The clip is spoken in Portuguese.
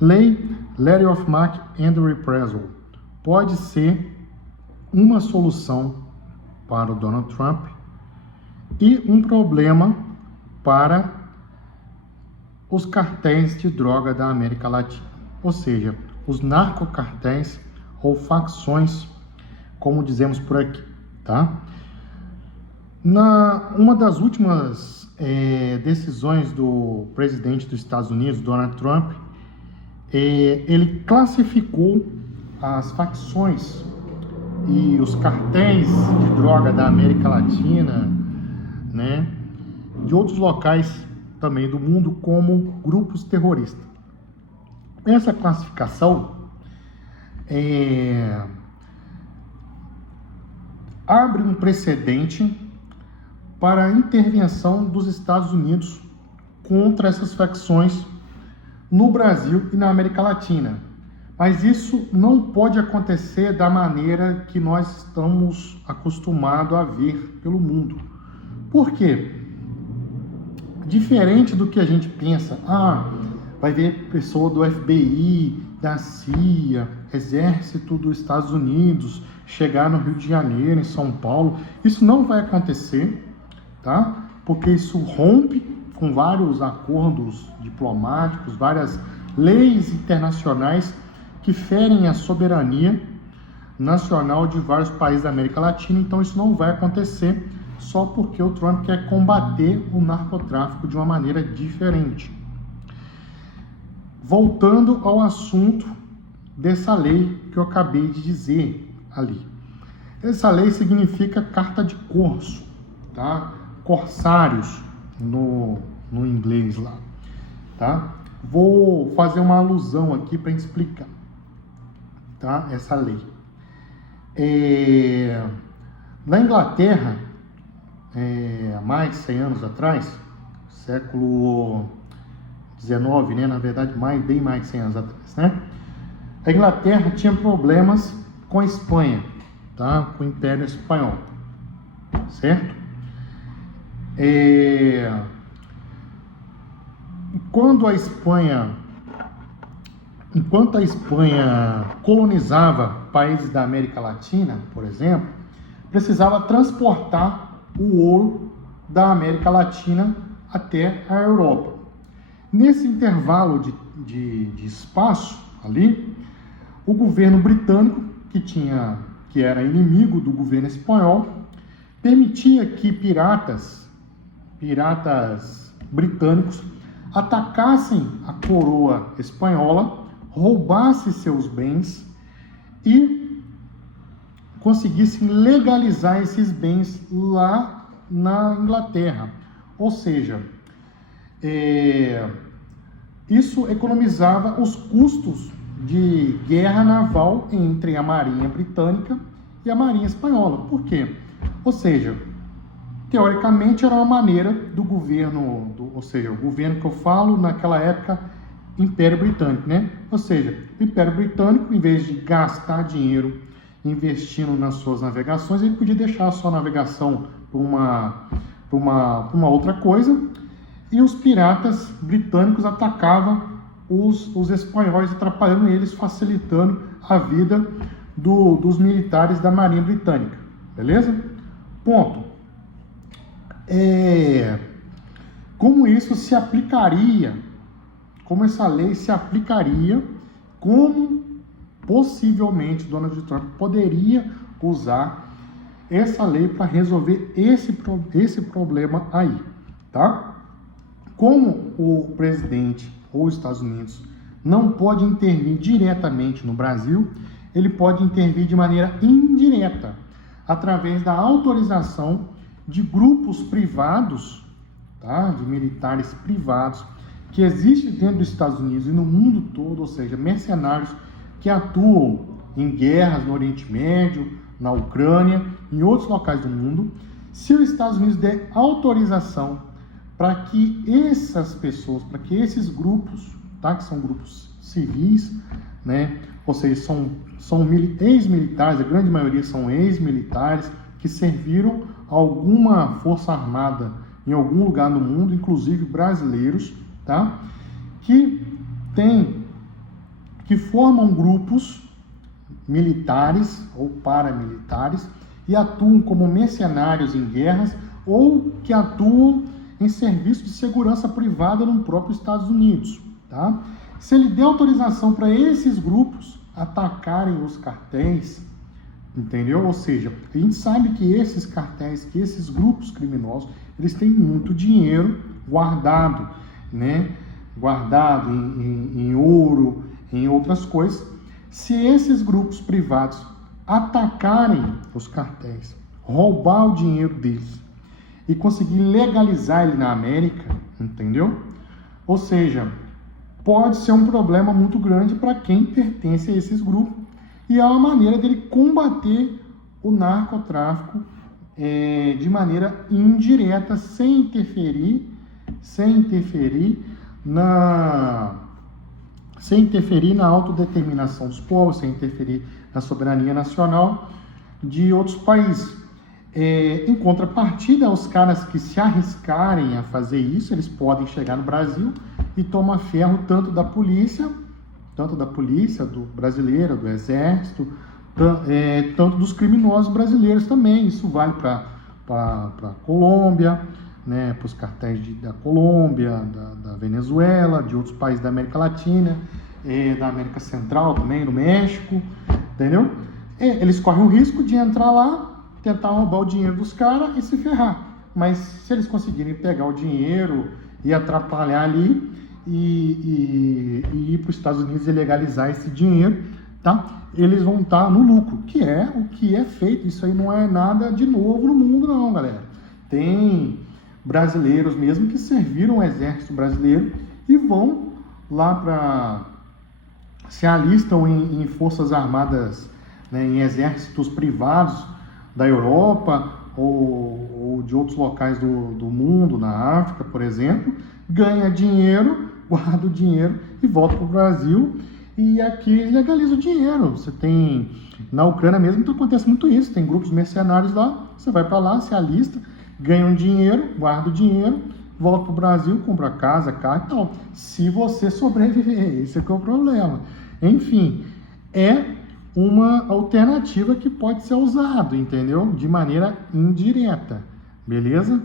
Lei Letter of Marque and Reprisal pode ser uma solução para o Donald Trump e um problema para os cartéis de droga da América Latina, ou seja, os narcocartéis ou facções, como dizemos por aqui, tá? Uma das últimas decisões do presidente dos Estados Unidos, Donald Trump, ele classificou as facções e os cartéis de droga da América Latina, né, de outros locais também do mundo como grupos terroristas. Essa classificação abre um precedente para a intervenção dos Estados Unidos contra essas facções no Brasil e na América Latina. Mas isso não pode acontecer da maneira que nós estamos acostumados a ver pelo mundo. Por quê? Diferente do que a gente pensa, vai ver pessoa do FBI, da CIA, Exército dos Estados Unidos, chegar no Rio de Janeiro, em São Paulo. Isso não vai acontecer, tá? Porque isso rompe com vários acordos diplomáticos, várias leis internacionais que ferem a soberania nacional de vários países da América Latina. Então isso não vai acontecer só porque o Trump quer combater o narcotráfico de uma maneira diferente. Voltando ao assunto dessa lei que eu acabei de dizer ali. Essa lei significa carta de corso, tá? Corsários no inglês lá, tá? Vou fazer uma alusão aqui para explicar, tá? Essa lei. Na Inglaterra, há mais de 100 anos atrás, século XIX, né? Na verdade, bem mais de 100 anos atrás, né? A Inglaterra tinha problemas com a Espanha, tá? Com o Império Espanhol, certo? Enquanto a Espanha colonizava países da América Latina, por exemplo, precisava transportar o ouro da América Latina até a Europa. Nesse intervalo de espaço ali, o governo britânico, que era inimigo do governo espanhol, permitia que piratas britânicos atacassem a coroa espanhola, roubassem seus bens e conseguissem legalizar esses bens lá na Inglaterra. Ou seja, isso economizava os custos de guerra naval entre a Marinha Britânica e a Marinha Espanhola. Por quê? Ou seja, teoricamente era uma maneira do governo, ou seja, o governo que eu falo naquela época, Império Britânico, né? Ou seja, o Império Britânico, em vez de gastar dinheiro investindo nas suas navegações, ele podia deixar a sua navegação para uma outra coisa, e os piratas britânicos atacavam os espanhóis, atrapalhando eles, facilitando a vida dos militares da Marinha Britânica. Beleza? Ponto. Como isso se aplicaria, como essa lei se aplicaria, como possivelmente Donald Trump poderia usar essa lei para resolver esse problema aí, tá? Como o presidente ou os Estados Unidos não pode intervir diretamente no Brasil, ele pode intervir de maneira indireta, através da autorização de grupos privados, tá? De militares privados, que existem dentro dos Estados Unidos e no mundo todo, ou seja, mercenários que atuam em guerras no Oriente Médio, na Ucrânia, em outros locais do mundo. Se os Estados Unidos der autorização para que essas pessoas, para que esses grupos, tá? Que são grupos civis, né? Ou seja, são ex-militares, a grande maioria são ex-militares que serviram a alguma força armada em algum lugar no mundo, inclusive brasileiros, tá? Que tem que formam grupos militares ou paramilitares e atuam como mercenários em guerras ou que atuam em serviço de segurança privada no próprio Estados Unidos, tá? Se ele der autorização para esses grupos atacarem os cartéis, entendeu? Ou seja, a gente sabe que esses cartéis, que esses grupos criminosos, eles têm muito dinheiro guardado, né? Guardado em ouro, em outras coisas. Se esses grupos privados atacarem os cartéis, roubar o dinheiro deles e conseguir legalizar ele na América, entendeu? Ou seja, pode ser um problema muito grande para quem pertence a esses grupos e é uma maneira dele combater o narcotráfico de maneira indireta, sem interferir na autodeterminação dos povos, sem interferir na soberania nacional de outros países. Em contrapartida, os caras que se arriscarem a fazer isso, eles podem chegar no Brasil e tomar ferro tanto da polícia do brasileira, do exército, tanto dos criminosos brasileiros também. Isso vale para a Colômbia, né, para os cartéis da Colômbia, da Venezuela, de outros países da América Latina, da América Central também, do México, entendeu? Eles correm o risco de entrar lá, tentar roubar o dinheiro dos caras e se ferrar. Mas se eles conseguirem pegar o dinheiro e atrapalhar ali e ir para os Estados Unidos e legalizar esse dinheiro, tá? Eles vão estar no lucro, que é o que é feito. Isso aí não é nada de novo no mundo não, galera. Tem brasileiros mesmo que serviram o exército brasileiro e vão lá se alistam em forças armadas, né, em exércitos privados da Europa ou de outros locais do mundo, na África, por exemplo, ganha dinheiro, guarda o dinheiro e volta para o Brasil e aqui legaliza o dinheiro. Você tem, na Ucrânia mesmo, então acontece muito isso, tem grupos mercenários lá, você vai para lá, se alista, ganha um dinheiro, guarda o dinheiro, volta para o Brasil, compra casa, carro e tal. Se você sobreviver, esse é que é o problema. Enfim, é uma alternativa que pode ser usada, entendeu? De maneira indireta, beleza?